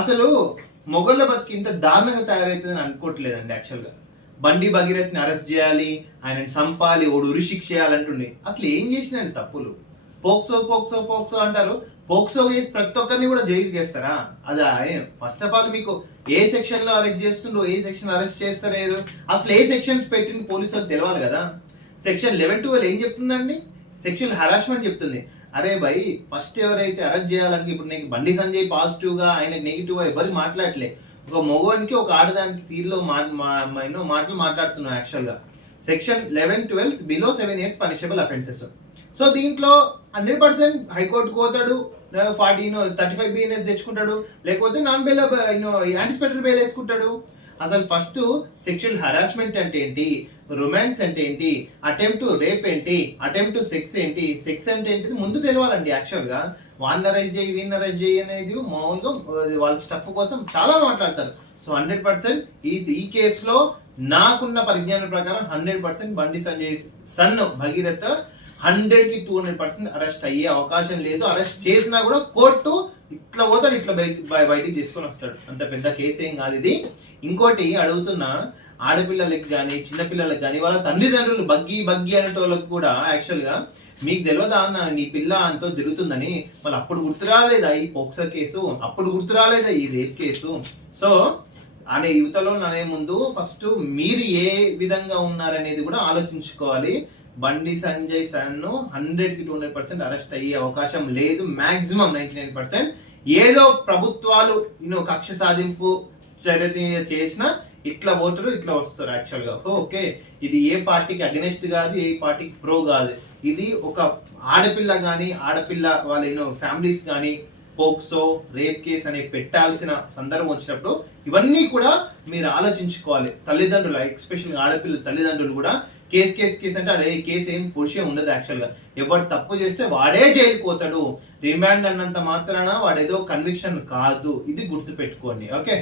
అసలు మొగళ్ళ బతికి ఇంత దారుణంగా తయారైతుందని అనుకోవట్లేదండి యాక్చువల్ గా. బండి భగీరథ్ని అరెస్ట్ చేయాలి, ఆయనని చంపాలి, ఓడు ఉరి శిక్ష చేయాలంటుండే. అసలు ఏం చేసినండి తప్పులు? పోక్సో పోక్సో పోక్సో అంటారు. పోక్సో చేసి ప్రతి ఒక్కరిని కూడా జైలుకి చేస్తారా? అదా ఫస్ట్ ఆఫ్ ఆల్ మీకు ఏ సెక్షన్ లో అరెస్ట్ చేస్తుండో, ఏ సెక్షన్ అరెస్ట్ చేస్తారేదో, అసలు ఏ సెక్షన్స్ పెట్టింది పోలీసులకు తెలియాలి కదా. సెక్షన్ 11-12 ఏం చెప్తుందండి? సెక్షువల్ హరాస్మెంట్ చెప్తుంది. అరే భయ్, ఫస్ట్ ఎవరైతే అరెస్ట్ చేయాలని ఇప్పుడు నీకు బండి సంజయ్ పాజిటివ్ గా, ఆయనకి నెగిటివ్ గా ఎవరు మాట్లాడలే. ఒక మగవానికి ఒక ఆడదానికి తీరులో మాటలు మాట్లాడుతున్నాం యాక్చువల్ గా. Section 11-12 below 7 years punishable offences. So దీంట్లో 100% హైకోర్టుకు పోతాడు, 35 BNS తెచ్చుకుంటాడు, లేకపోతే నాన్ బెయిల్ యాంటిసిపేటరీ బెయిల్ వేసుకుంటాడు. అసలు ఫస్ట్ సెక్షువల్ హరాస్మెంట్ అంటే ఏంటి, రొమాన్స్ అంటే ఏంటి, అటెంప్ట్ టు రేప్ ఏంటి, అటెంప్ట్ టు సెక్స్ ఏంటి, సెక్స్ అంటే ఏంటి ముందు తెలియాలండి యాక్చువల్ గా. వాన్ అరెస్ట్ చేయి, వీన్ అరెస్ట్ చేయి అనేది మామూలుగా వాళ్ళ స్టఫ్ కోసం చాలా మాట్లాడతారు. సో 100% ఈ కేసులో నాకున్న పరిజ్ఞానం ప్రకారం 100% బండి సంజయ్ సన్ భగీరథ 100కి 200% అరెస్ట్ అయ్యే అవకాశం లేదు. అరెస్ట్ చేసినా కూడా కోర్టు ఇట్లా పోతాడు, ఇట్లా బయటికి తీసుకొని వస్తాడు. అంత పెద్ద కేసు ఏం కాదు ఇది. ఇంకోటి అడుగుతున్నా, ఆడపిల్లలకి కానీ చిన్నపిల్లలకి కానీ వాళ్ళ తల్లిదండ్రులు బగ్గి అనేటోళ్ళకి కూడా యాక్చువల్ గా మీకు తెలియదా అన్న నీ పిల్ల అంతో జరుగుతుందని, మళ్ళీ అప్పుడు గుర్తురాలేదా ఈ పోక్సో కేసు, అప్పుడు గుర్తురాలేదా ఈ రేప్ కేసు? సో అనే యువతలో అనే ముందు ఫస్ట్ మీరు ఏ విధంగా ఉన్నారనేది కూడా ఆలోచించుకోవాలి. బండి సంజయ్ సన్ 100కి 200% అరెస్ట్ అయ్యే అవకాశం లేదు. మాక్సిమం 99%. ఏదో ప్రభుత్వాలు కక్ష సాధింపు చర్య చేసినా ఇట్లా ఓటరు ఇట్లా వస్తారు యాక్చువల్ గా. ఓకే, ఇది ఏ పార్టీకి అగెనిస్ట్ కాదు, ఏ పార్టీకి ప్రో కాదు. ఇది ఒక ఆడపిల్ల కానీ, ఆడపిల్ల వాళ్ళ ఫ్యామిలీస్ కానీ పోక్సో రేప్ కేసు అనే పెట్టాల్సిన సందర్భం వచ్చినప్పుడు ఇవన్నీ కూడా మీరు ఆలోచించుకోవాలి. తల్లిదండ్రులు, ఎస్పెషల్ ఆడపిల్ల తల్లిదండ్రులు కూడా కేసు అంటే అదే కేసు ఏం పొజిషన్ ఉండదు యాక్చువల్ గా. ఎవరు తప్పు చేస్తే వాడే జైలుకి పోతాడు. రిమాండ్ అన్నంత మాత్రాన వాడేదో కన్విక్షన్ కాదు. ఇది గుర్తు పెట్టుకోండి. ఓకే.